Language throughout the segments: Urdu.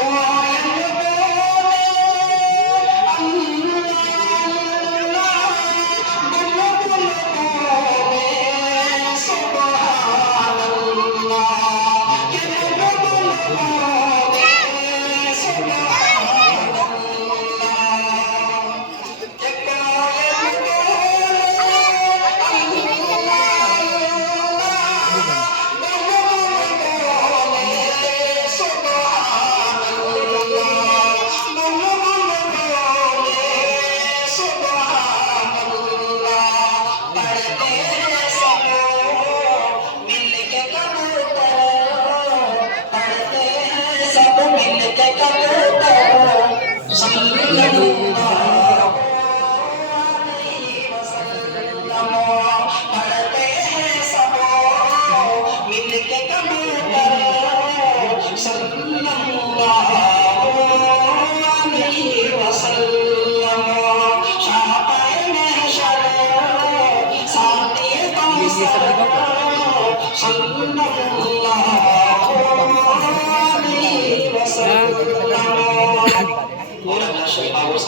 Oh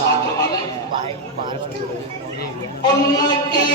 మాత్రమే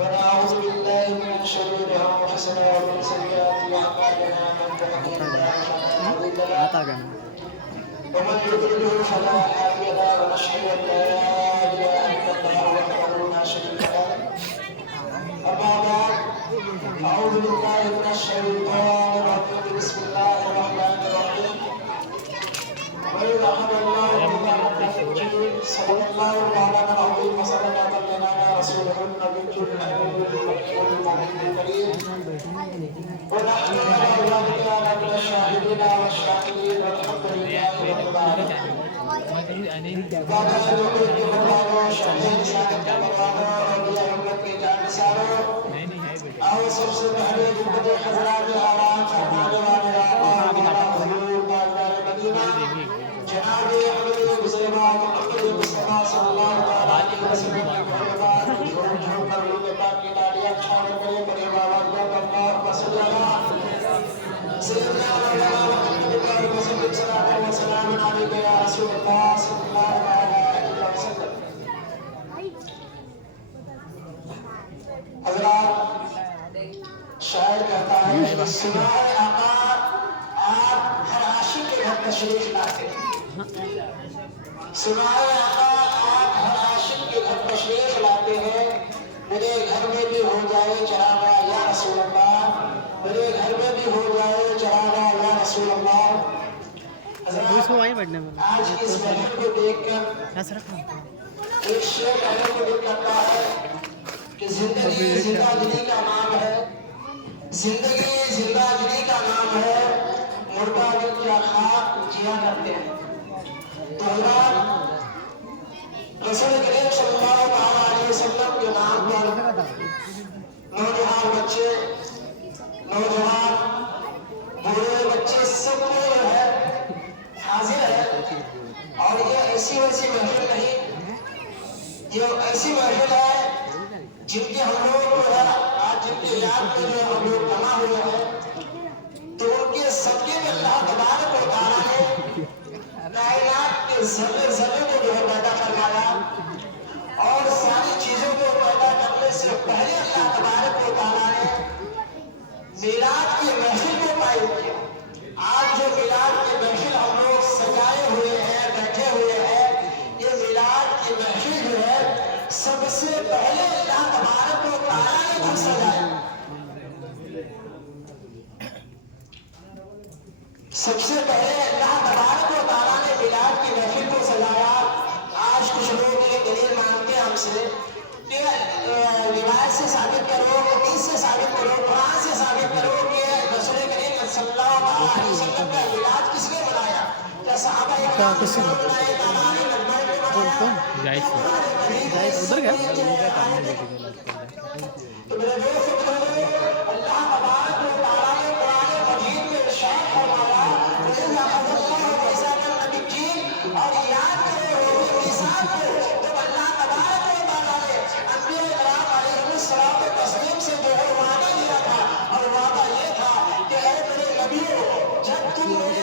ونعوذ بالله من شرور انفسنا ومن سيئات اعمالنا من يهده الله فلا مضل له ومن يضلل فلا هادي له ونشهد ان لا اله الا الله وحده لا شريك له اما بعد اعوذ بالله من الشيطان الرجيم بسم الله الرحمن الرحيم ويرحم الله صلى الله على العظيم وسلم على رسوله النبي الكريم ونحن على ذلك من الشاهدين والشاكرين والحمد لله رب العالمين. سب سے پہلے حضرات آرام فرمانے والے جناب حضرت مسلمہ محمد مصطفیٰ صلی اللہ علیہ وسلم کے بعد جو مرلوب پاک کی ڈالیاں چھاڑے گئے بڑے بابا کو اللہ وسلم سیدنا مولانا محمد صلی اللہ علیہ وسلم علیہ یا رسول اللہ صلی اللہ علیہ وسلم. حضرات شاعر کہتا ہے سنائے آقا آپ ہر عاشق کے گھر تشریف لاتے ہیں. سنائے آقا آپ ہر عاشق کے گھر تشریف لاتے ہیں. میرے گھر میں بھی ہو جائے چراغا یا رسول اللہ, میرے گھر میں بھی ہو جائے چراغا یا رسول اللہ. حضرات آج اس محل کو دیکھ کر ایک شعر کہنے کو دل کرتا ہے کہ زندگی زندہ دلی کا نام ہے, زندگی زندہ دلی کا نام ہے, مردہ دل کیا خواب جیا کرتے ہیں. تو حضرات رسول کریم صلی اللہ علیہ وسلم کے نام پر نوجوان بچے, نوجوان بوڑھے بچے سب کو جو ہے حاضر ہے. اور یہ ایسی ویسی محفل نہیں, یہ ایسی محفل ہے جن کے ہم لوگ جو ہے آج جن کے یاد میں جو ہم لوگ جمع ہوئے ہیں, تو ان کے صدقے میں اللہ تبارک و تعالیٰ نے کائنات کے ذرے ذرے کو جو ہے پیدا فرمایا, اور ساری چیزوں کو پیدا کرنے سے پہلے اللہ تبارک و تعالیٰ نے میلاد کی محفل کو قائم کیا. آج جو میلاد کی محفل ہم لوگ سجائے ہوئے ہیں, بیٹھے ہوئے ہیں, یہ میلاد کی محفل جو ہے سب سے پہلے اللہ تبارک و تعالیٰ نے خود سجایا. سب سے پہلے اللہ تبارک و تعالیٰ نے میلاد کی محفل کو سجایا. آج کچھ لوگ یہ دلیل مانگتے ہیں ہم سے کہ روایت سے ثابت کرو, حدیث سے ثابت کرو, قرآن سے ثابت کرو کہ رسول کریم صلی اللہ علیہ وسلم کا میلاد کس نے بنایا؟ کیا صحابہ کرام نے بنایا, تعالیٰ نے نبی نے بنایا؟ ادھر گیا تو میرے دوست اللہ تبارک و تعالیٰ نے قرآن مجید میں ارشاد فرمایا اور یاد کرو مثال کو جب اللہ تبارک و تعالیٰ نے انبیاء کرام علیہ السلام تسلیم سے جو ہے وعدہ لیا تھا, اور وعدہ یہ تھا کہ اے میرے نبیوں جب تم میرے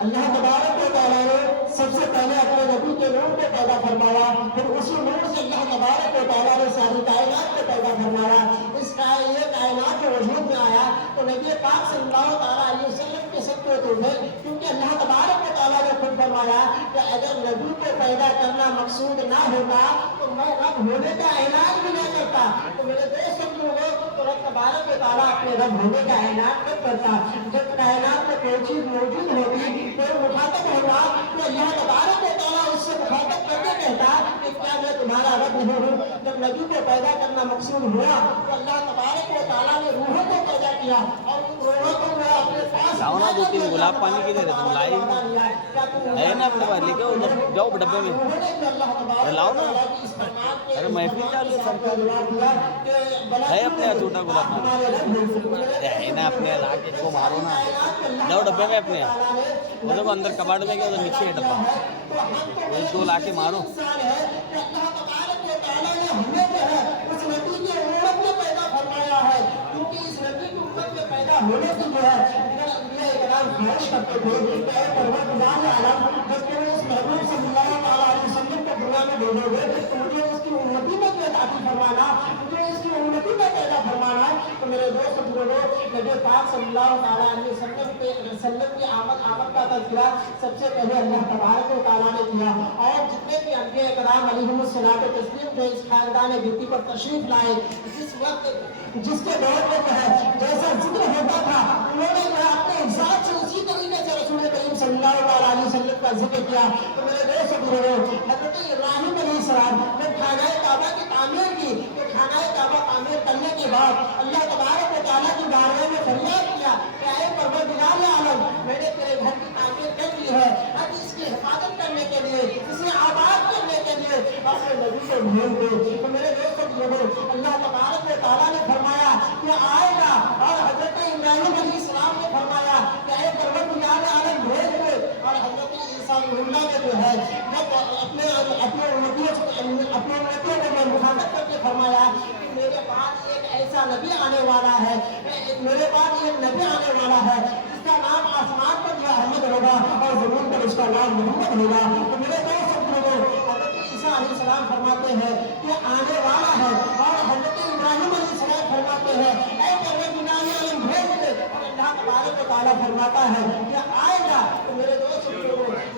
اللہ تبارک و تعالیٰ نے سب سے پہلے اپنے نبی کے نور کو پیدا فرمایا، پھر اسی نور سے اللہ تبارک و تعالیٰ نے ساری کائنات کو پیدا فرمایا۔ یہ کائنات کے وجود میں آیا تو نبی پاک صلی اللہ تعالیٰ علیہ وسلم کے سب کو تو ہے، کیونکہ اللہ تبارک و تعالیٰ نے خود فرمایا کہ اگر نبی کو پیدا کرنا مقصود نہ ہوتا تو میں رب ہونے کا اعلان بھی نہ کرتا۔ تو میرے دوست لوگوں تو رب تبارک و تعالیٰ اپنے رب ہونے کا اعلان کب کرتا؟ جب کائنات میں کوئی چیز موجود ہوتی، کوئی مخاطب ہوگا تو اللہ تبارک و تعالیٰ اس سے مخاطب کر کے کہتا کہ کیا میں تمہارا رب نہیں ہوں؟ جب نبی کو پیدا کرنا مقصود ہوا تو اللہ تبارک و تعالیٰ نے روحوں کو پیدا کیا اور ان روحوں کو وہ اپنے پاس لاؤنا دو تین گلاب پانی کی دے رہے لائی ہے نا اپنے پاس، لے کے ادھر جاؤ ڈبے میں لاؤ نا۔ ارے محفل چالو ہے اپنے چھوٹا گلاب پانی ہے نا اپنے لا کے کو مارو نا، جاؤ ڈبے میں اپنے ادھر کو اندر کباڑ میں گیا ادھر نیچے ہے ڈبا، اس کو لا کے مارو۔ ہونے کی جو ہے انبیاء اکرام خواہش کرتے تھے کہ اے پروردگار عالم، جب تم اس محبوب صلی اللہ تعالیٰ علیہ وسلم کو دنیا میں بھیجو گے تو مجھے اس کی امتی میں عطا فرمانا، مجھے اس کی امتی میں پیدا فرمانا۔ تو میرے دوست بزرگوں، نبی پاک صلی اللہ تعالیٰ علیہ وسلم کی آمد کا تذکرہ سب سے پہلے اللہ تبارک و تعالیٰ نے کیا، اور جتنے بھی انبیاء اکرام علیہم الصلاۃ والتسلیم جو اس خاندان گتی پر تشریف لائے، جس وقت جس کے دور میں جو ہے جیسا ذکر ہوتا تھا انہوں نے جو ہے اپنے حساب سے اسی طریقے سے رسول کریم صلی اللہ تعالیٰ علیہ وسلم کا ذکر کیا۔ تو میرے دوست بزرگوں، حضرت ابراہیم علیہ السلام نے خانہ کعبہ کی تعمیر کی، تو خانہ کعبہ تعمیر کرنے کے بعد اللہ تبارک و تعالیٰ کی بارگاہ میں فریاد کیا کہ اے پروردگار عالم، میں نے تیرے گھر کی تعمیر کر لی ہے، اب اس کی حفاظت کرنے کے لیے، اسے آباد کرنے کے لیے اپنے نبی کو بھیج دے۔ تو میرے دوست بزرگوں، اللہ تبارک و تعالیٰ نے فرمایا کہ آئے گا، اور حضرت ابراہیم علیہ السلام نے فرمایا کہ اے پروردگار عالم بھیج دے، اور حضرت عیسیٰ اللہ نے جو ہے جب اپنے امتیوں کو میں مخاطب کر کے فرمایا کہ میرے پاس ایک ایسا نبی آنے والا ہے، میرے پاس ایک نبی آنے والا ہے جس کا نام آسمان پر جو احمد ہوگا اور زمین پر اس کا نام محمد ہوگا۔ تو میرے دوست حضرت عیسیٰ علیہ السلام فرماتے ہیں کہ آنے والا ہے، اور حضرت ابراہیم علیہ السلام فرماتے ہیں اے پروردگار عالم بھیج دے، اور اللہ تبارک و تعالیٰ فرماتا ہے کہ آئے گا۔ تو میرے دوست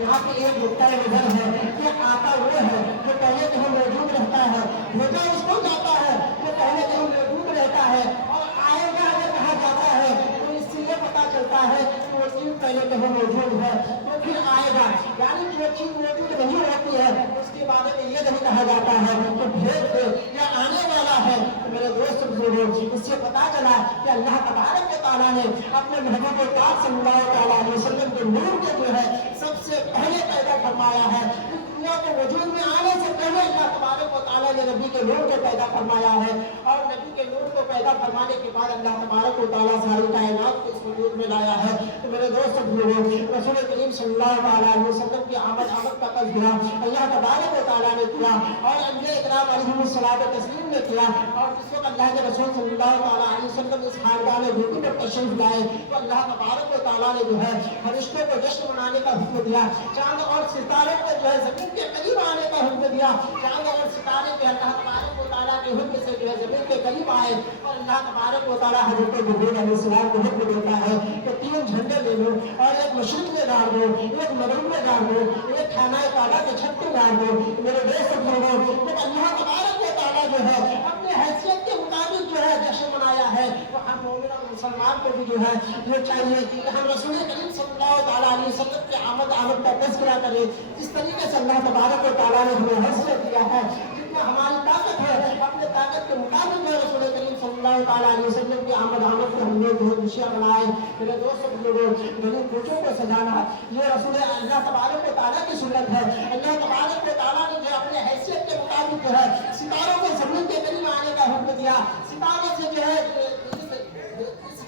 یہاں پہ ایک نقطہ نظر ہے کہ آتا وہ ہے جو پہلے کہیں موجود رہتا ہے، بھیجا اس کو جاتا ہے جو پہلے کہیں موجود رہتا ہے، اور آئے گا اگر کہا جاتا ہے تو اس سے یہ پتا چلتا ہے کہ وہ چیز پہلے کہیں موجود ہے تو پھر آئے گا، یعنی جو چیز موجود نہیں ہوتی ہے اس کے بارے میں یہ نہیں کہا جاتا ہے کہ بھیج دے یا آنے والا ہے۔ تو میرے دوست بزرگوں، اس سے پتا چلا کہ اللہ تبارک و تعالیٰ نے اپنے محبوب پاک صلی اللہ تعالیٰ علیہ وسلم کے نور کے جو ہے سب سے پہلے پیدا فرمایا ہے۔ دنیا کے وجود میں آنے سے پہلے اللہ تبارک و تعالیٰ نے نبی کے نور کو پیدا فرمایا ہے، اور نبی کے نور کو پیدا فرمانے کے بعد اللہ تبارک و تعالیٰ ساری کائنات کو اس وجود میں لایا ہے۔ تو میرے دوست بزرگوں، رسول کریم صلی اللہ علیہ وسلم کی آمد کا تذکرہ اللہ تبارک و تعالیٰ نے کیا، اور انبیاء اکرام علیہم الصلاۃ والتسلیم نے کیا، اور جس وقت اللہ کے رسول صلی اللہ علیہ وسلم اس خاندان گتی پر تشریف لائے تو اللہ تبارک و تعالیٰ نے جو ہے فرشتوں کو جشن منانے کا حکم دیا، چاند اور ستارے کو جو ہے زمین کے قریب آنے کا حکم دیا، چاند اور ستارے جو اللہ تبارک و تعالیٰ کے حکم سے جو ہے زمین کے قریب آئے، اور اللہ تبارک و تعالیٰ حضرت جبرائیل علیہ السلام کو حکم دیتا ہے کہ 3 جھنڈے لے لو، اور ایک مشرق میں گاڑ دو، ایک مغرب میں گاڑ دو، ایک خانہ کعبہ کے چھت پہ گاڑ دو۔ میرے دوست بزرگوں، جب اللہ تبارک و تعالیٰ جو ہے اپنے حیثیت کے مطابق جو ہے جشن منایا ہے، تو ہم مومن اور مسلمان کو بھی جو ہے یہ چاہیے کہ ہم رسول کریم صلی اللہ تعالیٰ علیہ وسلم کی آمد کا تذکرہ کریں، جس طریقے سے اللہ تبارک و تعالیٰ نے ہمیں حیثیت دیا ہے، جتنا ہماری طاقت ہے اپنے طاقت کے مطابق جو رسول کریم صلی اللہ تعالیٰ علیہ وسلم کی آمد کو ہم نے جو خوشیاں منائے۔ میرے دوست بزرگوں، غریب بچوں کو سجانا یہ رسول اللہ تبارک و تعالیٰ کی سنت ہے۔ اللہ تبارک و تعالیٰ نے جو اپنے حیثیت کے مطابق جو ہے ستاروں کو زمین کے قریب آنے کا حکم دیا، ستاروں سے جو ہے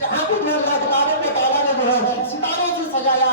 جہاں کو جو اللہ تبارک و تعالیٰ نے جو ہے ستاروں سے سجایا،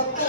70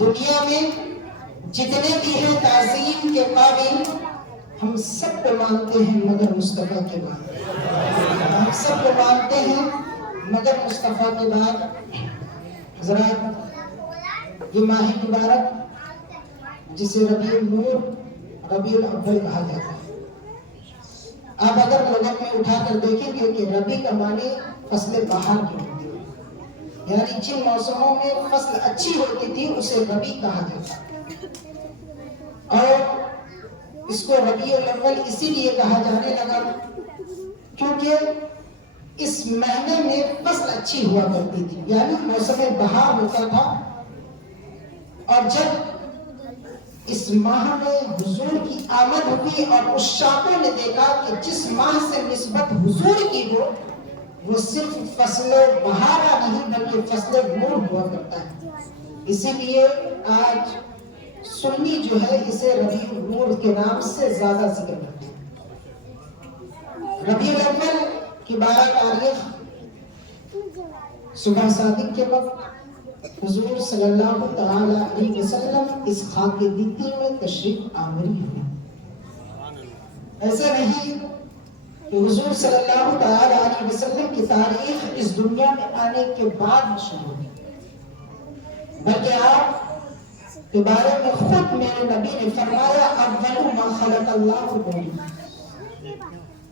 دنیا میں جتنے بھی ہیں تعظیم کے قابل ہم سب کو مانتے ہیں مگر مصطفیٰ کے بعد، ہم سب کو مانتے ہیں مگر مصطفیٰ کے بعد۔ حضرات، یہ ماہ مبارک جسے ربیع النور، ربیع الاول کہا جاتا ہے، آپ اگر لغت میں اٹھا کر دیکھیں گے کہ ربیع کا معنی فصل بہار کی ہوتی ہے، یعنی جن موسموں میں فصل اچھی ہوتی تھی اسے ربیع کہا جاتا ہے، اور اس کو ربیع الاول اسی لیے کہا جانے لگا کیونکہ اس مہینے میں فصل اچھی ہوا کرتی تھی، یعنی موسم بہار ہوتا تھا، اور جب اس ماہ میں حضور کی آمد ہوئی اور اس شاپوں نے دیکھا کہ جس ماہ سے نسبت حضور کی ہو وہ صرف فصل بہارا نہیں بلکہ فصل نور ہوا کرتا ہے، اسی لیے آج سنی جو ہے اسے ربیع النور کے نام سے زیادہ ذکر کرتے ہیں۔ ربیع الاول کی 12 تاریخ صبح صادق کے وقت حضور صلی اللہ تعالی علیہ وسلم اس خاک دیتی میں تشریف آوری ہوئی۔ ایسا نہیں کہ حضور صلی اللہ تعالی علیہ وسلم کی تاریخ اس دنیا میں آنے کے بعد شروع ہوئی، بلکہ آپ کے بارے میں خود میرے نبی نے فرمایا اول ما خلق اللہ نور،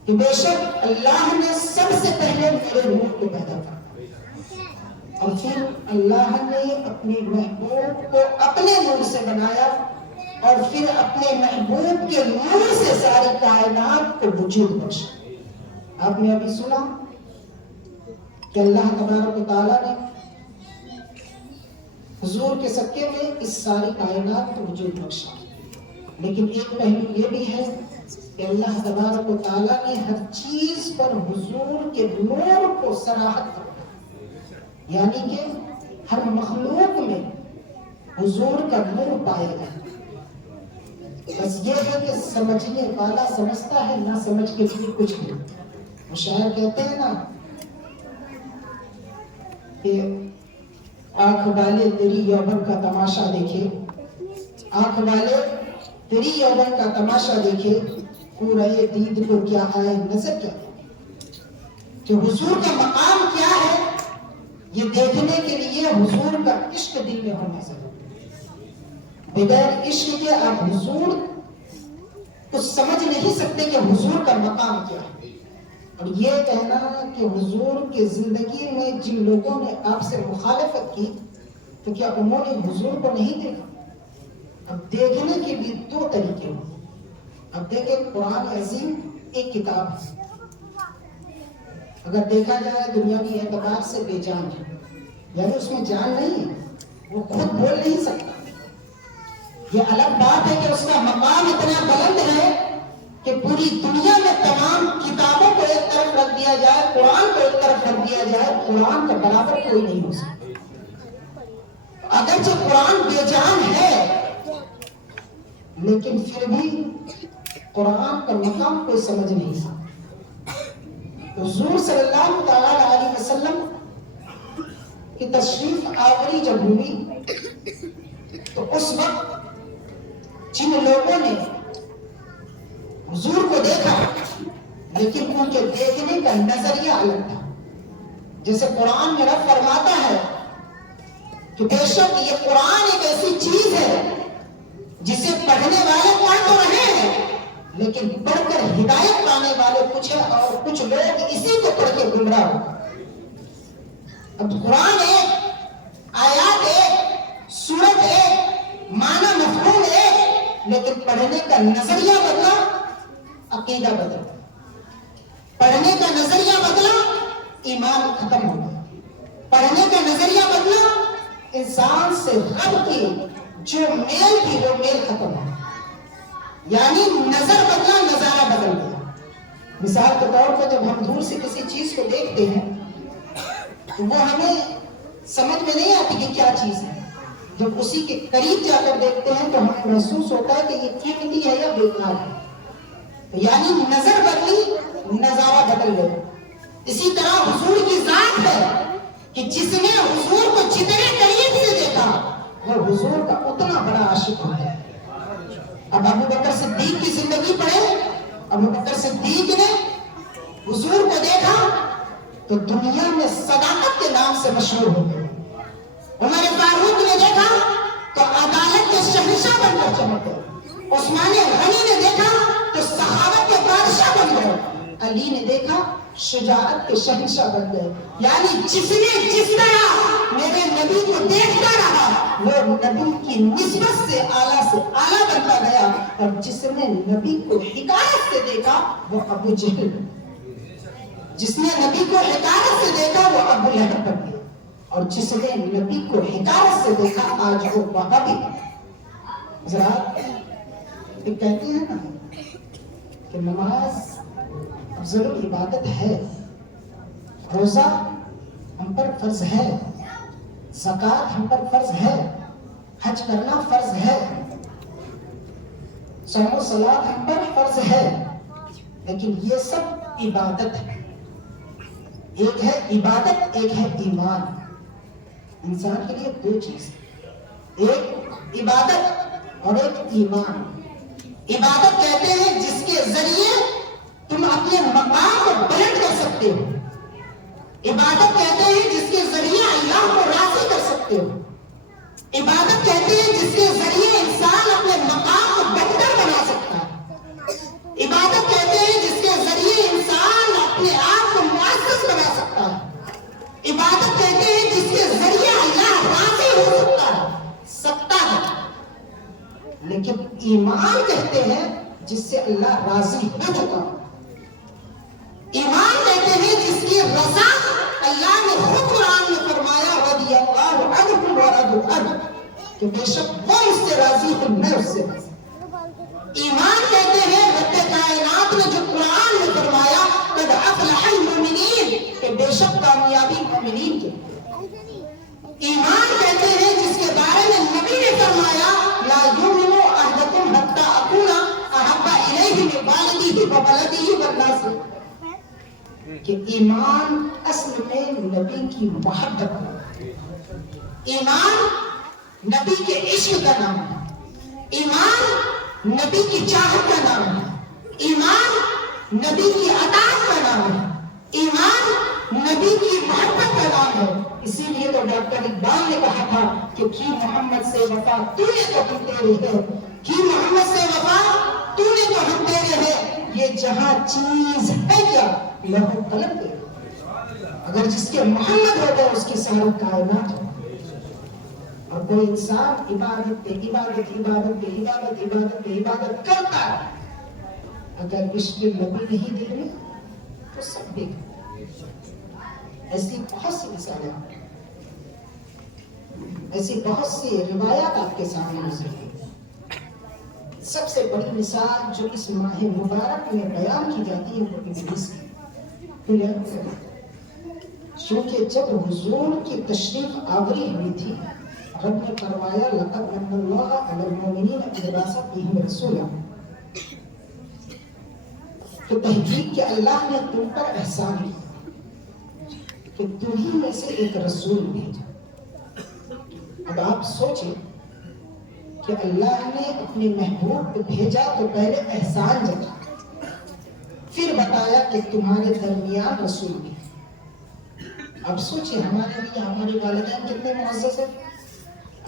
کہ بے شک اللہ نے سب سے پہلے میرے نور کو پیدا کیا، اور پھر اللہ نے اپنے محبوب کو اپنے نور سے بنایا، اور پھر اپنے محبوب کے نور سے ساری کائنات کو وجود بخشا۔ آپ نے ابھی سنا کہ اللہ تبارک و تعالیٰ نے حضور کے صدقے میں اس ساری کائنات کو وجود بخشا، لیکن ایک پہلو یہ بھی ہے کہ اللہ تبارک و تعالیٰ نے ہر چیز پر حضور کے نور کو صراحت کر، یعنی کہ ہر مخلوق میں حضور کا نور پایا گیا۔ بس یہ ہے کہ سمجھنے والا سمجھتا ہے، نہ سمجھ کے بھی کچھ نہیں۔ وہ شاعر کہتے ہیں نا کہ آنکھ والے تیری یوبن کا تماشا دیکھے، آنکھ والے تیری یوبن کا تماشا دیکھے، پورے دید کو کیا آئے نظر کیا، کہ حضور کا مقام کیا ہے یہ دیکھنے کے لیے حضور کا عشق دل میں ہونا ضروری ہے۔ بغیر عشق کے آپ حضور کو سمجھ نہیں سکتے کہ حضور کا مقام کیا ہے۔ اور یہ کہنا کہ حضور کی زندگی میں جن لوگوں نے آپ سے مخالفت کی تو کیا انہوں نے حضور کو نہیں دیکھا؟ اب دیکھنے کے بھی دو طریقے ہوتے ہیں۔ اب دیکھیں، قرآن عظیم ایک کتاب ہے، اگر دیکھا جائے دنیاوی اعتبار سے بے جان ہے، یعنی اس میں جان نہیں ہے، وہ خود بول نہیں سکتا۔ یہ الگ بات ہے کہ اس کا مقام اتنا بلند ہے کہ پوری دنیا میں تمام کتابوں کو ایک طرف رکھ دیا جائے، قرآن کو ایک طرف رکھ دیا جائے، قرآن کا برابر کوئی نہیں ہو سکتا۔ اگرچہ قرآن بے جان ہے لیکن پھر بھی قرآن کا مقام کوئی سمجھ نہیں سکتا۔ حضور صلی اللہ تعالی علیہ وسلم کی تشریف آوری جب ہوئی تو اس وقت جن لوگوں نے حضور کو دیکھا لیکن ان کے دیکھنے کا نظریہ الگ تھا، جیسے قرآن میں رب فرماتا ہے کہ بے شک یہ قرآن ایک ایسی چیز ہے جسے پڑھنے والے پڑھ تو رہے ہیں لیکن پڑھ کر ہدایت پانے والے کچھ ہیں اور کچھ لوگ اسی کو پڑھ کے گمراہ ہو۔ اب قرآن ایک، آیات ایک، سورت ایک، معنی مفہوم ایک، لیکن پڑھنے کا نظریہ بدلا، عقیدہ بدلا، پڑھنے کا نظریہ بدلا، ایمان ختم ہو گیا، پڑھنے کا نظریہ بدلا، انسان سے رب کی جو میل تھی وہ میل ختم ہو، یعنی نظر بدلا، نظارہ بدل گیا۔ مثال کے طور پر جب ہم دور سے کسی چیز کو دیکھتے ہیں تو وہ ہمیں سمجھ میں نہیں آتی کہ کیا چیز ہے، جب اسی کے قریب جا کر دیکھتے ہیں تو ہمیں محسوس ہوتا ہے کہ یہ قیمتی ہے یا بیکار ہے، یعنی نظر بدلی، نظارہ بدل گیا۔ اسی طرح حضور کی ذات ہے کہ جس نے حضور کو جتنے قریب سے دیکھا وہ حضور کا اتنا بڑا عاشق ہوتا ہے. اب ابو بکر صدیق کی زندگی پڑھے. ابو بکر صدیق نے حضور کو دیکھا تو دنیا میں صداقت کے نام سے مشہور ہو گئے. عمر فاروق نے دیکھا تو عدالت کے شہنشاہ بن کر چمک گئے. عثمان غنی نے دیکھا تو صحابت کے بادشاہ بن گئے. علی نے دیکھا شجاعت کے شہنشاہ بن گئے. یعنی جس طرح میرے نبی کو دیکھتا رہا وہ نبی کی نسبت سے اعلیٰ بنتا گیا. اور جس نے نبی کو حکایت سے دیکھا وہ ابو جہل. جس نے نبی کو حکایت سے دیکھا وہ ابو لہب بن گیا. اور جس نے نبی کو حکایت سے دیکھا آج وہ وہابی. حضرات ایک کہتے ہیں نا کہ نماز افضل عبادت ہے, روزہ ہم پر فرض ہے, زکات ہم پر فرض ہے, حج کرنا فرض ہے, صوم و صلاۃ ہم پر فرض ہے. لیکن یہ سب عبادت ہے. ایک ہے عبادت, ایک ہے ایمان. انسان کے لیے دو چیز, ایک عبادت اور ایک ایمان. عبادت کہتے ہیں جس کے ذریعے تم اپنے مقام کو بلند کر سکتے ہو. عبادت کہتے ہیں جس کے ذریعے اللہ کو راضی کر سکتے ہو. عبادت کہتے ہیں جس کے ذریعے انسان اپنے مقام کو بہتر بنا سکتا ہے. عبادت کہتے ہیں جس کے ذریعے انسان اپنے آپ کو معزز بنا سکتا ہے. عبادت کہتے ہیں جس کے ذریعے اللہ راضی ہو سکتا ہے. لیکن ایمان کہتے ہیں جس سے اللہ راضی ہو چکا. ایمان کہتے ہیں جس کی رضا اللہ نے خود قرآن میں فرمایا رضی اللہ عنہم ورضوا عنہ کہ بے شک وہ اس سے راضی ہے میں اس سے راضی. ایمان کہتے ہیں رب کائنات نے جو قرآن میں فرمایا قد افلح المؤمنین کہ بے شک کامیابی مومنین کی. ایمان کہتے ہیں جس کے بارے میں نبی نے فرمایا لا یؤمن احدکم حتی اکون احب الیہ من والدیہ وولدہ والناس کہ ایمان اصل میں نبی کی محبت ہے. ایمان نبی کے عشق کا نام ہے. ایمان نبی کی چاہت کا نام ہے. ایمان نبی کی اطاعت کا نام ہے. ایمان نبی کی محبت کا نام ہے. اسی لیے تو ڈاکٹر اقبال نے کہا تھا کہ کی محمد سے وفا تو نے تو ہم تیرے ہے, کی محمد سے وفا تو نے تو ہم تیرے ہے. یہ جہاں چیز ہے کیا لوح قلم کے, اگر جس کے محمد ہوتا ہے اس کی ساری کائنات ہو. اور کوئی انسان عبادت پہ عبادت عبادت پہ عبادت عبادت پہ عبادت کرتا ہے, اگر عشق نبی نہیں دل میں تو سب دیکھ. ایسی بہت سی مثالیں, ایسی بہت سی روایات آپ کے سامنے گزری. سب سے بڑی مثال جو اس ماہ مبارک میں بیان کی جاتی ہے وہ ابلیس کی. چونکہ جب حضور کی تشریف آوری ہوئی تھی رب نے فرمایا لقد من اللہ علی المؤمنین اذ بعث فیہم رسولا کہ تحقیق کہ اللہ نے تم پر احسان کیا کہ تمہیں میں سے ایک رسول بھیجا. اب آپ سوچیں کہ اللہ نے اپنے محبوب کو بھیجا تو پہلے احسان جتا, پھر بتایا کہ تمہارے درمیان رسول بھی. اب سوچیں ہمارے لیے ہمارے والدین کتنے معزز ہیں.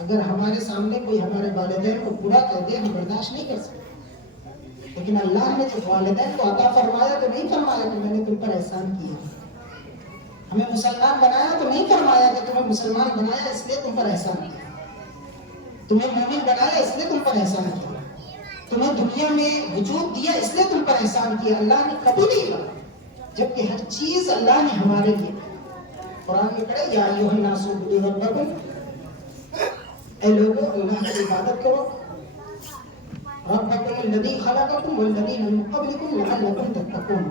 اگر ہمارے سامنے کوئی ہمارے والدین کو برا کر دے ہم برداشت نہیں کر سکتے, لیکن اللہ نے جو والدین کو عطا فرمایا تو نہیں فرمایا کہ میں نے تم پر احسان کیا. ہمیں مسلمان بنایا تو نہیں فرمایا کہ تمہیں مسلمان بنایا اس لیے تم پر احسان کیا. تمہیں مومن بنایا اس لیے تم پر احسان کیا. تمہیں دنیا میں وجود دیا اس لیے تم پر احسان کیا. اللہ نے کبھی نہیں کہا, جبکہ ہر چیز اللہ نے ہمارے لیے. قرآن میں پڑھے یا ایھا الناس اعبدوا ربکم, اے لوگوں اللہ کی عبادت کرو. ربکم الذی خلقکم والذین من قبلکم لعلکم تتقون,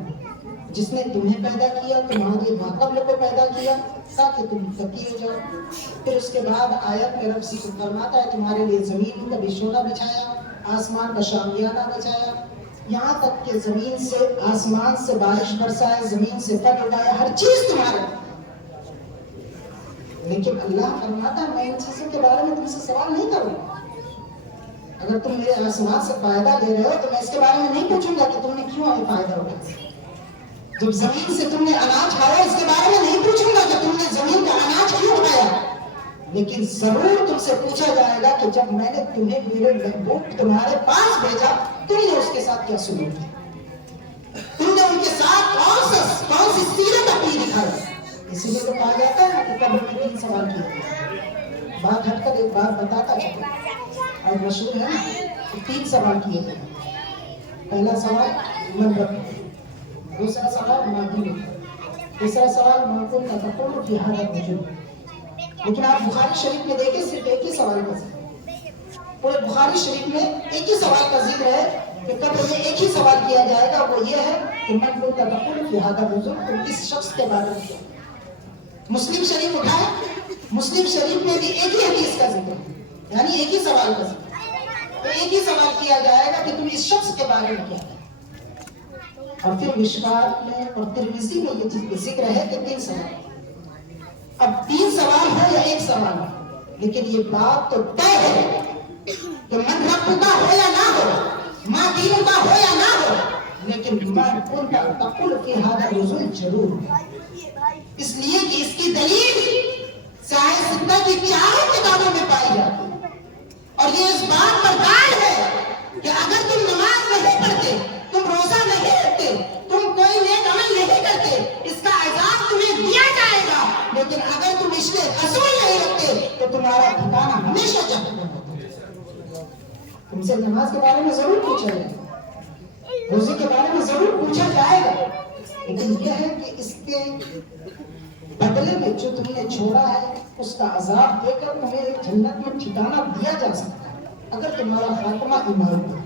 جس نے تمہیں پیدا کیا تمہارے ماقبل کو پیدا کیا تاکہ تم متقی ہو جاؤ. پھر اس کے بعد آیت میں رب سے فرماتا ہے تمہارے لیے زمین کا بچھونا بچھایا, آسمان کا شامیانہ بچایا, یہاں تک کہ زمین سے آسمان سے بارش برسائے, زمین سے پھل اگایا, ہر چیز تمہارے. لیکن اللہ فرماتا ہے میں ان چیزوں کے بارے میں تم سے سوال نہیں کروں گا. اگر تم میرے آسمان سے فائدہ لے رہے ہو تو میں اس کے بارے میں نہیں پوچھوں گا کہ تم نے کیوں یہ فائدہ اٹھایا. جب زمین سے تم نے اناج کھایا اس کے بارے میں نہیں پوچھوں گا کہ تم نے زمین کا اناج کیوں کھایا. لیکن ضرور تم سے پوچھا جائے گا کہ جب میں نے تمہیں میرے محبوب تمہارے پاس بھیجا تم نے اس کے ساتھ کیا سلوک کیا, تم نے ان کے ساتھ کون سی سیرت اپنی دکھائی. اسی لیے تو کہا جاتا ہے کہ قبر میں 3 سوال کیے. بات ہٹ کر ایک بار بتاتا چلو, اور مشہور ہے نا, 3 سوال کیے گئے. پہلا سوال من رب, دوسرا سوال ما دین, تیسرا سوال ما كنت تقول في هذا الوجود. لیکن آپ بخاری شریف میں دیکھیں صرف ایک ہی سوال کا ذکر, پورے بخاری شریف میں ایک ہی سوال کا ذکر ہے کہ قبر میں ایک ہی سوال کیا جائے گا, وہ یہ ہے کہ من كنت تقول في هذا الوجود, تم اس شخص کے بارے میں کیا. مسلم شریف اٹھائے, مسلم شریف میں بھی ایک ہی حدیث کا ذکر ہے, یعنی ایک ہی سوال کا ذکر, تو ایک ہی سوال کیا جائے گا کہ تم اس شخص کے بارے میں کیا ہے. اور پھر مشکات میں اور ترمذی میں یہ چیز ذکر ہے کہ 3 سوال. اب 3 سوال ہو یا ایک سوال ہو, لیکن یہ بات تو طے ہے کہ من رب کا ہو یا نہ ہو, ماں دین کا ہو یا نہ ہو, لیکن من كنت تقول في هذا الوجود ضرور ہے. اس لیے کہ اس کی دلیل سائے ستہ کی 4 کتابوں میں پائی جاتی ہے, اور یہ اس بات پر دال ہے کہ اگر تم نماز نہیں پڑھتے, تم روزہ نہیں رکھتے, تم کوئی نیک عمل نہیں کرتے, اس کا عذاب تمہیں دیا جائے گا. لیکن اگر تم عشق رسول نہیں رکھتے تو تمہارا ٹھکانہ ہمیشہ جہنم ہوتا ہے. تم سے نماز کے بارے میں ضرور پوچھا جائے گا, روزے کے بارے میں ضرور پوچھا جائے گا, لیکن یہ ہے کہ اس کے بدلے میں جو تم نے چھوڑا ہے اس کا عذاب دے کر تمہیں جنت میں ٹھکانہ دیا جا سکتا ہے اگر تمہارا خاتمہ ایمان ہے,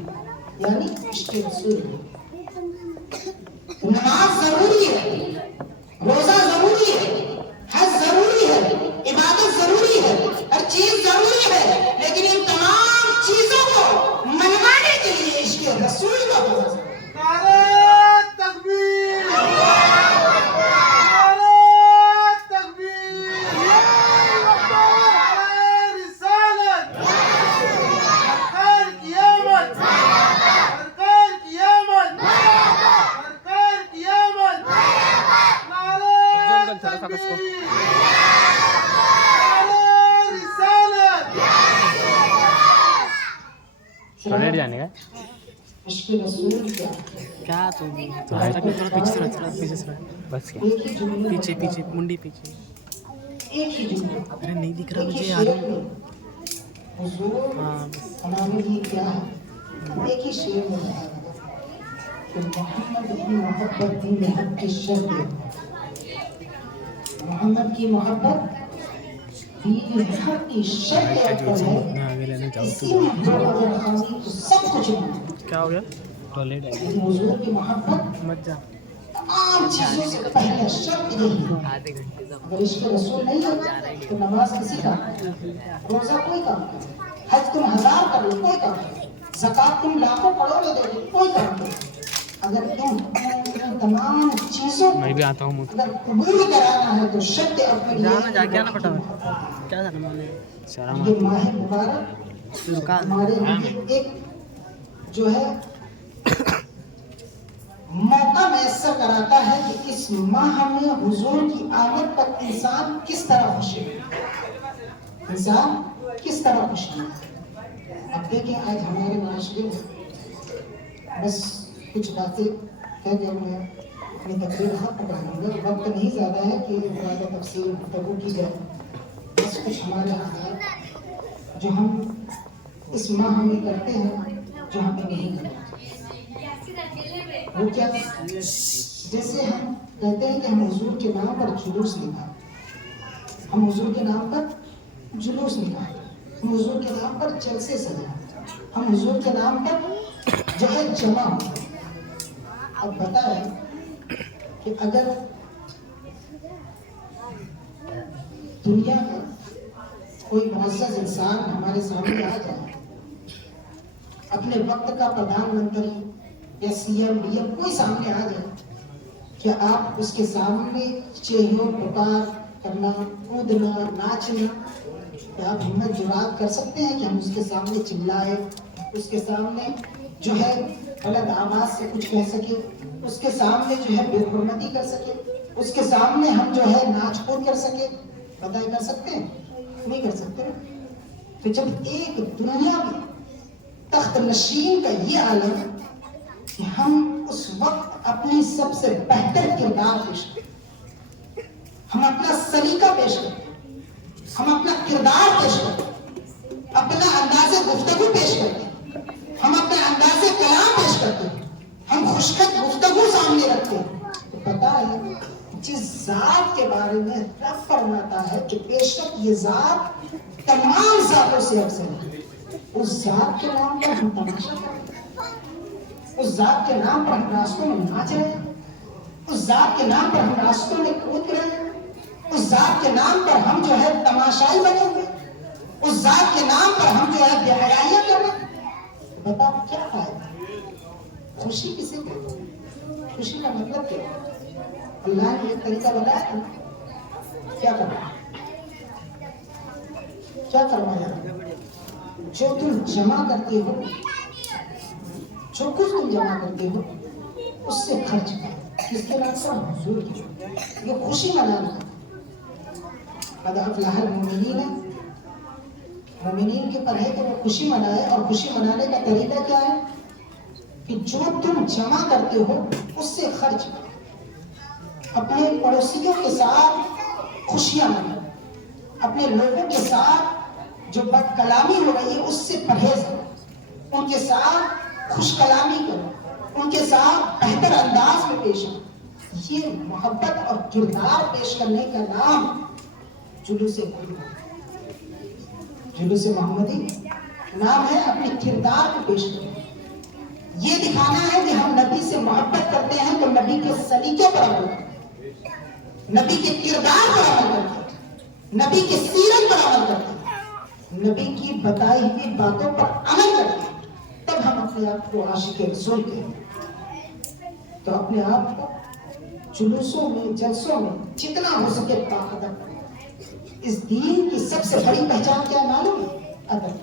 یعنی عشق رسول ہے. نماز ضروری ہے, روزہ ضروری ہے, حج ضروری ہے, عبادت ضروری ہے, ہر چیز ضروری ہے, لیکن ان تمام چیزوں کو منوانے کے لیے عشق رسول کا ہونا ضروری ہے. جانے کا عشق رسول کیا تو پیچھے بس کیا پیچھے پیچھے منڈی پیچھے. ایک ہی جملہ, ارے نہیں دکھ رہا مجھے یار. حضور ہمارے لیے کیا ہے, ایک ہی شعر میں ہے کہ محمد کی محبت دین حق کی شرط ہے. محمد کی محبت دین حق کی شرط ہے. اسی محبت کو سب کچھ کیا ہو گیا لیکن حضور کی محبت مت جا. تمام چیزوں سے پہلے شرط یہی ہے. اگر عشق رسول نہیں ہے تو نماز کسی کام نہیں, روزہ کوئی کام نہیں, حج تم 1000 کر لو کوئی کام نہیں, زکات تم لاکھوں کروڑوں دے دو کوئی کام نہیں. اگر تم تمام چیزوں میں بھی آتا ہوں اگر قبول کرانا ہے تو شرط اپنے جا کے آنا پڑتا ہے. کیا تھا یہ ماہ مبارک ہمارے لیے ایک جو ہے موقع میسر کراتا ہے کہ اس ماہ میں حضور کی آمد پر انسان کس طرح خوشی ہے, انسان کس طرح خوشی ہے. اب دیکھیں آج ہمارے معاشرے میں بس کچھ باتیں کہہ کر میں اپنی تقریر ختم کروں گا. وقت نہیں زیادہ ہے کہ زیادہ تفصیل گفتگو کی جائے. بس کچھ ہمارے حالات جو ہم اس ماہ میں کرتے ہیں جو ہمیں نہیں کرنا, وہ کیا, جیسے ہم کہتے ہیں کہ ہم حضور کے نام پر جلوس نکالتے, ہم حضور کے نام پر جلوس نکالتے, ہم حضور کے نام پر جلسے سجاتے, ہم حضور کے نام پر جو ہے جمع ہوتے. اب بتائیں کہ اگر دنیا میں کوئی معزز انسان ہمارے سامنے آ جائے, اپنے وقت کا پردھان منتری یا CM یا کوئی سامنے آ جائے, کیا آپ اس کے سامنے چہروں پکار کرنا, کودنا, ناچنا, کیا آپ ہمت جرات کر سکتے ہیں کہ ہم اس کے سامنے چلائے, اس کے سامنے جو ہے غلط آواز سے کچھ کہہ سکے, اس کے سامنے جو ہے بے حرمتی کر سکے, اس کے سامنے ہم جو ہے ناچ کود کر سکے؟ بتائیں کر سکتے ہیں؟ نہیں کر سکتے. تو جب ایک دنیا میں تخت نشین کا یہ عالم ہے کہ ہم اس وقت اپنی سب سے بہتر کردار پیش کریں, ہم اپنا سلیقہ پیش کریں, ہم اپنا کردار پیش کریں, اپنا انداز گفتگو پیش کرتے ہیں, ہم اپنے انداز کلام پیش کرتے ہیں, ہم خوشخط گفتگو سامنے رکھتے ہیں. تو پتہ ہے جس ذات کے بارے میں رب فرماتا ہے کہ بے شک یہ ذات تمام ذاتوں سے افضل ہے, اس ذات کے نام پر ہم تماشا کرتے ہیں, اس ذات کے نام پر ہم راستوں میں ناچ رہے ہیں, اس ذات کے نام پر ہم راستوں میں کود رہے ہیں, اس ذات کے نام پر ہم جو ہے تماشائی بنے ہوئے, اس ذات کے نام پر ہم جو ہے بے حیائیاں کر رہے ہیں. بتاؤ کیا فائدہ؟ خوشی کسے کہتے ہیں؟ خوشی کا مطلب کیا ہے؟ اللہ نے ایک طریقہ بتایا تھا, کیا کرنا, کیا کروایا, جو تم جمع کرتے ہو, جو کچھ تم جمع کرتے ہو اس سے خرچ کرو. اس کے بعد سب حضور کی یہ خوشی منانا. قد افلح المؤمنین, مومنین کے پر ہے کہ وہ خوشی منائے, اور خوشی منانے کا طریقہ کیا ہے کہ جو تم جمع کرتے ہو اس سے خرچ کرو. اپنے پڑوسیوں کے ساتھ خوشیاں مناؤ, اپنے لوگوں کے ساتھ جو بد کلامی ہو رہی ہے اس سے پرہیز کرو, ان کے ساتھ خوش کلامی کرو, ان کے ساتھ بہتر انداز میں پیش آؤ. یہ محبت اور کردار پیش کرنے کا نام جلوس محمدی نام ہے. اپنے کردار کو پیش کرو, یہ دکھانا ہے کہ ہم نبی سے محبت کرتے ہیں تو نبی کے سلیقے پر عمل کرتے ہیں, نبی کے کردار پر عمل کرتے ہیں, نبی کے سیرت پر عمل کرتے ہیں, نبی کی بتائی ہوئی باتوں پر عمل کرتے ہیں, تب ہم اپنے آپ کو عاشق رسول کہتے ہیں. تو اپنے آپ کو جلوسوں میں, جلسوں میں جتنا ہو سکے باادب. اس دین کی سب سے بڑی پہچان کیا معلوم ہے؟ ادب.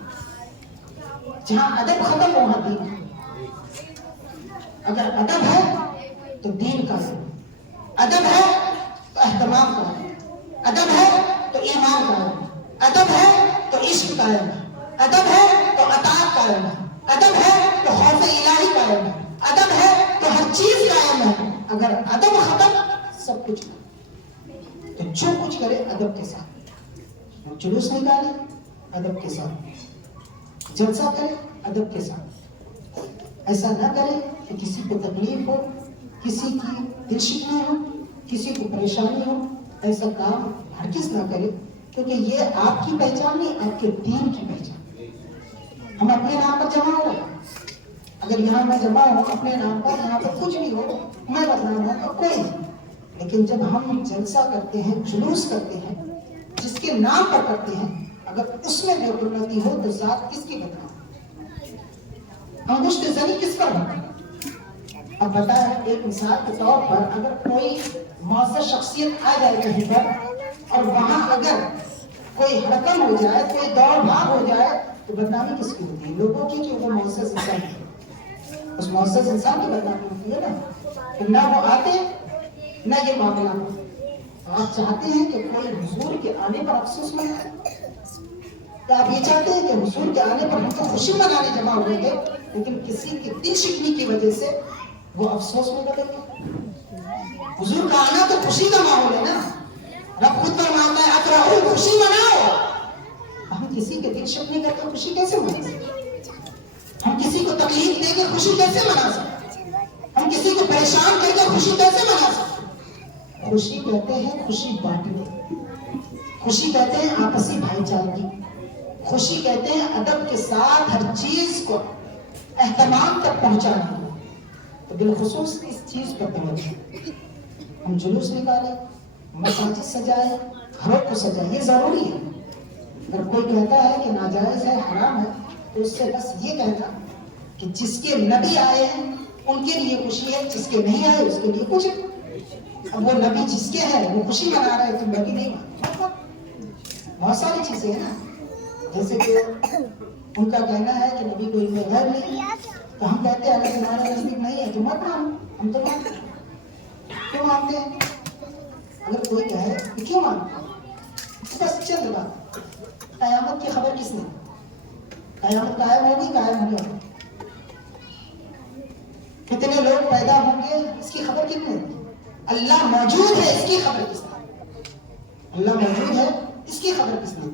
جہاں ادب ختم وہاں دین ہے. اگر ادب ہے تو دین کا ہے, ادب ہے تو اہتمام کا ہے, ادب ہے تو ایمان کا ہے, ادب ہے تو عشق کا ہے, ادب ہے تو اطاعت کا ہے, ادب ہے تو خوف الہی کا ہے, ادب ہے تو ہر چیز قائم ہے. اگر ادب ختم سب کچھ ختم. تو جو کچھ کرے ادب کے ساتھ, جلوس نکالے ادب کے ساتھ, جلسہ کرے ادب کے ساتھ. ایسا نہ کرے کہ کسی کو تکلیف ہو, کسی کی دل شکنی ہو, کسی کو پریشانی ہو. ایسا کام ہرگز نہ کرے, کیونکہ یہ آپ کی پہچان نہیں, آپ کے دین کی پہچان. ہم اپنے نام پر جمع ہو, اگر یہاں میں جمع ہوں اپنے نام پر, یہاں پر کچھ بھی ہو, میں بدنام ہوں اور کوئی نہیں. لیکن جب ہم جلسہ کرتے ہیں, جلوس کرتے ہیں, جس کے نام پر کرتے ہیں, اگر اس میں بے حرمتی ہو تو ذات کس کی بدنام, انگشت زنی کس پر ہوتا ہے؟ اب بتائیں ایک مثال کے طور پر, اگر کوئی معزز شخصیت آ جائے کہیں پر اور وہاں اگر کوئی حرکم ہو جائے, کوئی دوڑ بھاگ ہو جائے, تو بدنامی کس کی ہوتی ہے؟ لوگوں کی, کہ وہ معزز انسان ہے. اس معزز انسان کی بدنامی ہوتی ہے نا, کہ نہ وہ آتے نہ یہ معاملہ ہو. آپ چاہتے ہیں کہ کوئی حضور کے آنے پر افسوس منائے؟ کیا آپ یہ چاہتے ہیں کہ حضور کے آنے پر ہم تو خوشی منانے جمع ہوئے گے, لیکن کسی کی دل شکنی کی وجہ سے وہ افسوس میں بدل گئے؟ حضور کا آنا تو خوشی کا ماحول ہے نا. رب خود فرماتا ہے افرحوا, خوشی مناؤ. ہم کسی کے دل شکنی کر کے خوشی کیسے منا سکتے؟ ہم کسی کو تکلیف دے کے خوشی کیسے منا سکتے؟ ہم کسی کو پریشان کر کے خوشی کیسے منا سکتے؟ خوشی کہتے ہیں خوشی بانٹنے, خوشی کہتے ہیں آپسی بھائی چارگی, خوشی کہتے ہیں ادب کے ساتھ ہر چیز کو اہتمام تک پہنچانا. تو بالخصوص اس چیز پر توجہ. ہم جلوس نکالیں, مساجد سجائیں, گھروں کو سجائیں, یہ ضروری ہے. اگر کوئی کہتا ہے کہ ناجائز ہے, حرام ہے, تو اس سے بس یہ کہنا کہ جس کے نبی آئے ہیں ان کے لیے خوشی ہے, جس کے نہیں آئے اس کے لیے کچھ. اب وہ نبی جس کے ہیں وہ خوشی منا رہے, تو نبی نہیں بہت ساری چیزیں ہیں نا، جیسے کہ ان کا کہنا ہے کہ نبی کو علم غیب نہیں، تو ہم کہتے ہیں اگر تمہارے نزدیک نہیں ہے تو مت مانو، ہم تو مانتے ہیں. کیوں مانتے ہیں؟ اگر کوئی کہے کہ کیوں مانتے ہیں، بس چند بات. قیامت کی خبر کس نے؟ قیامت قائم ہوگی، قائم ہو گیا. کتنے لوگ پیدا ہوں گے اس کی خبر کتنے دی؟ اللہ موجود ہے اس کی خبر کس نے؟ اللہ موجود ہے اس کی خبر کس نے؟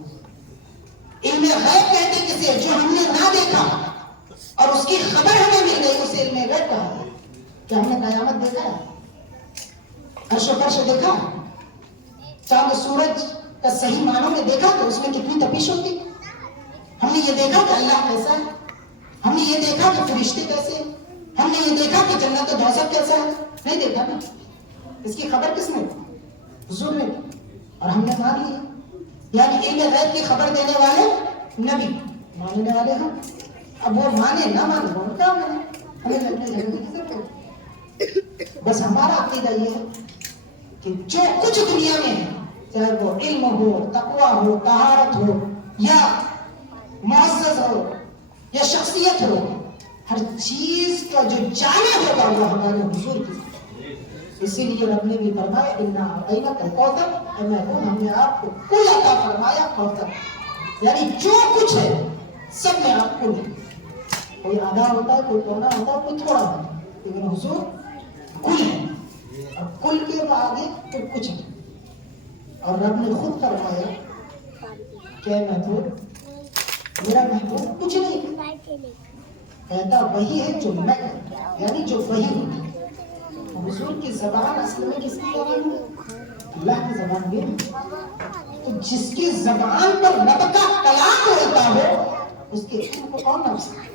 علم غیب کہتے کسے جو ہم نے نہ دیکھا اور اس کی خبر ہمیں مل گئی، اسے علم غیب کہا ہے. کیا ہم نے قیامت دیکھا ہے؟ عرش و فرش دیکھا؟ چاند سورج کا صحیح معنوں میں دیکھا تو اس میں کتنی تپش ہوتی؟ ہم نے یہ دیکھا کہ اللہ کیسا ہے؟ ہم نے یہ دیکھا کہ فرشتے کیسے ہیں؟ ہم نے یہ دیکھا کہ جنت و دوزخ کیسا ہے؟ نہیں دیکھا نا. اس کی خبر کس نے دی؟ حضور نے دی، اور ہم نے مان لی. یعنی علم غیب کی خبر دینے والے نبی، ماننے والے ہم. اب وہ مانے نہ مانے وہ کیا مانے، ہمیں لگنے جگہ کی ضرورت ہے. بس ہمارا عقیدہ یہ ہے کہ جو کچھ دنیا میں ہے، چاہے وہ علم ہو، تقویٰ ہو، طہارت ہو، یا معزز ہو، یا شخصیت ہو، ہر چیز کا جو جانے ہوگا وہ ہمارے حضور کی. اسی لیے رب نے بھی فرمایا اِنَّا أَعْطَيْنَاكَ الْكَوْثَرَ، اے محبوب ہم نے آپ کو کل عطا فرمایا کوثر. یعنی جو کچھ ہے سب میں آپ کو ہے. کوئی آدھا ہوتا ہے، کوئی پونا ہوتا ہے، کوئی تھوڑا ہوتا ہے، لیکن حضور کل ہے، اور کل کے آگے پھر کچھ ہے. اور رب نے خود فرمایا کہ اے محبوب، میرا محبوب کچھ نہیں کہتا، وہی ہے جو میں کہتا، یعنی جو وہی ہوتی ہے. حضور کی زبان اصل میں کس کی زبان ہے؟ اللہ کی زبان بھی ہے. تو جس کی زبان پر رب کا کلام ہوتا ہو اس کے علم کو کون ناپ سکتا ہے؟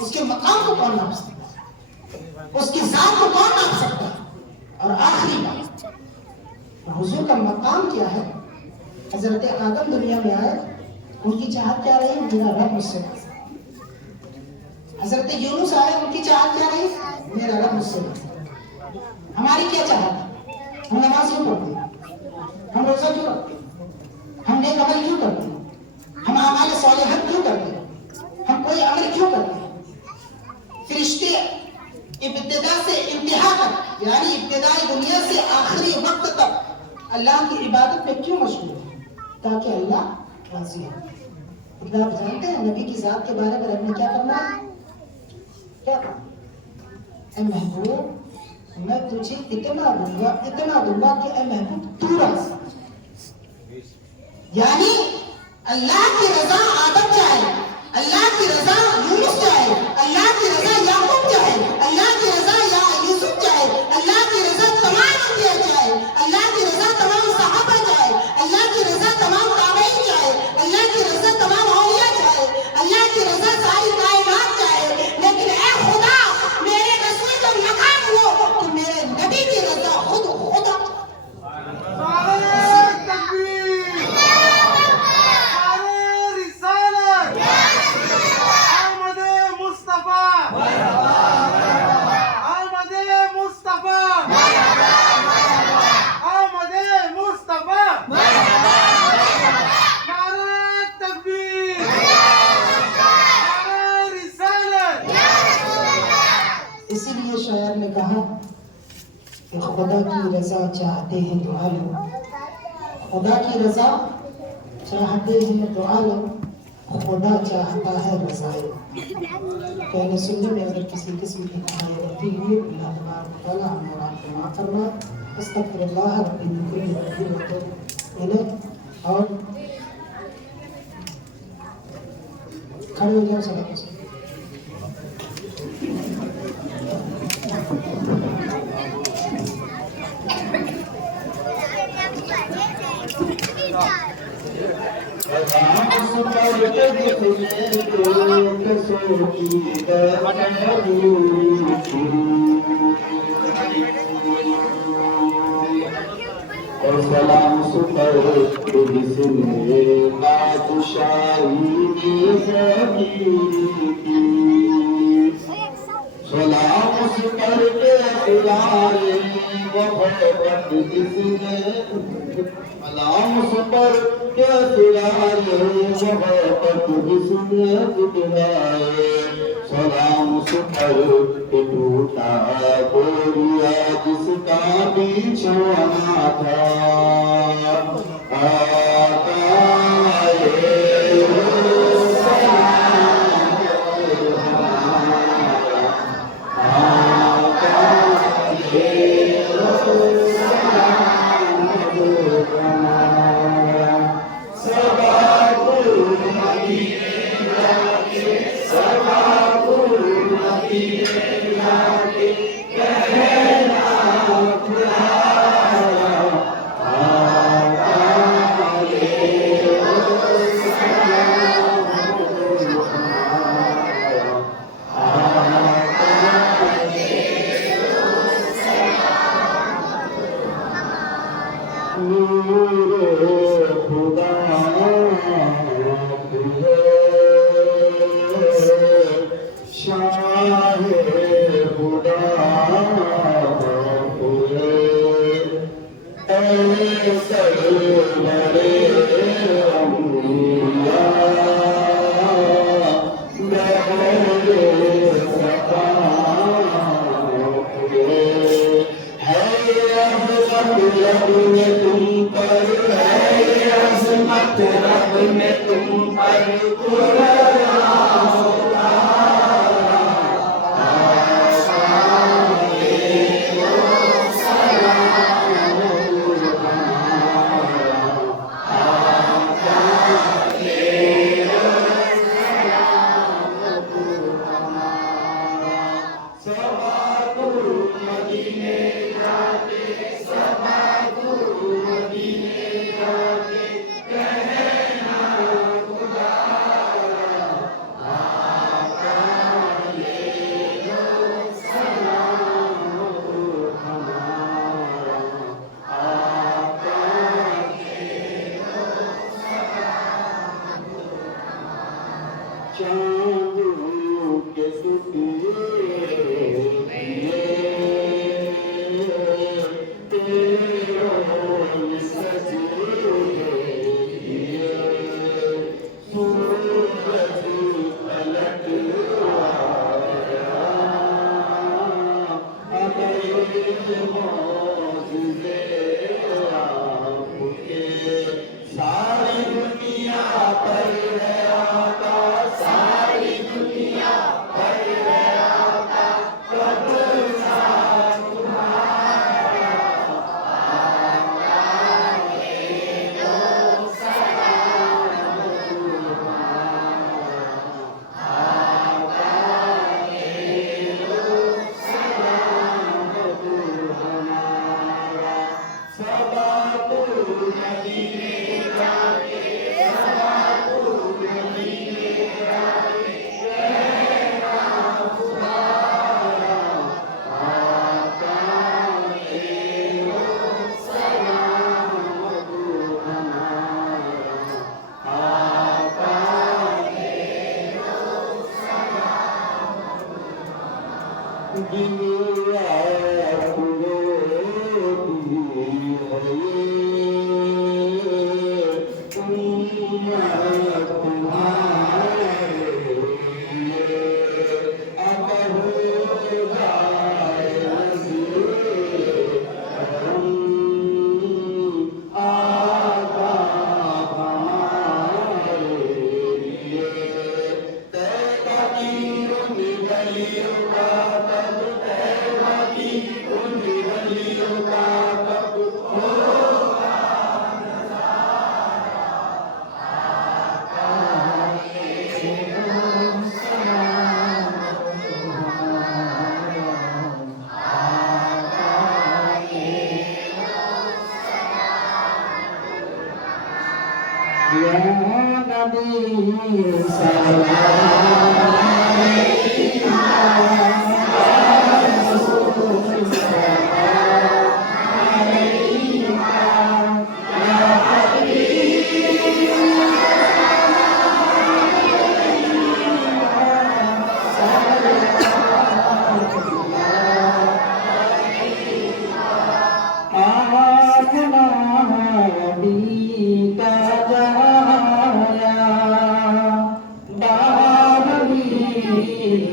اس کے مقام کو کون ناپ سکتا ہے؟ اس کی ذات کو کون ناپ سکتا ہے؟ اور آخری بات، حضور کا مقام کیا ہے؟ حضرت آدم دنیا میں آئے، ان کی چاہت کیا رہی؟ میرا رب مجھ سے بات. حضرت یونس آئے، ان کی چاہت کیا رہی؟ میرا رب مجھ سے بات. ہماری کیا چاہت ہے؟ ہم نماز کیوں پڑھتے ہیں؟ ہم روزہ کیوں رکھتے ہیں؟ ہم نیک عمل کیوں کرتے ہیں؟ ہم اعمال صالحات کیوں کرتے ہیں؟ ہم کوئی عمل کیوں کرتے ہیں؟ فرشتے ابتدا سے انتہا تک، یعنی ابتدائی دنیا سے آخری وقت تک اللہ کی عبادت میں کیوں مشغول ہے؟ تاکہ اللہ راضی ہو. اتنا آپ جانتے ہیں نبی کی ذات کے بارے میں رب نے کیا کرنا ہے؟ کیا کرنا؟ اے محبوب میں تجھے اتنا دوں گا کہ اے محبوب تو راضی. یعنی اللہ کی رضا آدم چاہے، اللہ کی رضا یونس چاہے، اللہ کی رضا یعقوب چاہے، اللہ کی رضا یا یوسف چاہے، اللہ کی رضا تمام انبیاء چاہے، اللہ کی رضا تمام صحابہ چاہے، اللہ کی رضا تمام تابعین چاہے، اللہ کی رضا تمام اولیاء چاہے، اللہ کی رضا ساری کائنات چاہے، لیکن اے خدا میرے رسول کا مقام ہو تو میرے نبی کی رضا خود خدا. اسی لیے شاعر نے کہا کہ خدا کی رضا چاہتے ہیں تو عالم، خدا کی رضا چاہتے ہیں تو عالم، خدا چاہتا ہے رضائے. کہنے سننے میں اگر کسی قسم کی کہانی ہوتی ہوئی اللہ تبارک تعالیٰ ہمیں اور آپ کو معاف فرمائے. استغفر اللہ ربی من کل ذنب واتوب الیہ. اور کھڑے ہو جاؤ سب سے. سلام سپر بسم بادشاہی سلام سپر کے محبت جس نے سلام پر کیسے آئے محبت جس نے دکھلائے سلام پر ٹوٹا بولیا جس کا بچھونا تھا آقا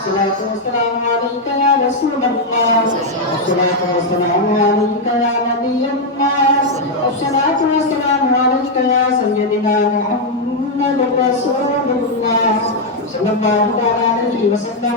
الصلاة والسلام عليك يا رسول الله الصلاة والسلام عليك يا نبي الله الصلاة والسلام عليك يا سيدنا محمد رسول الله صلى الله عليه وسلم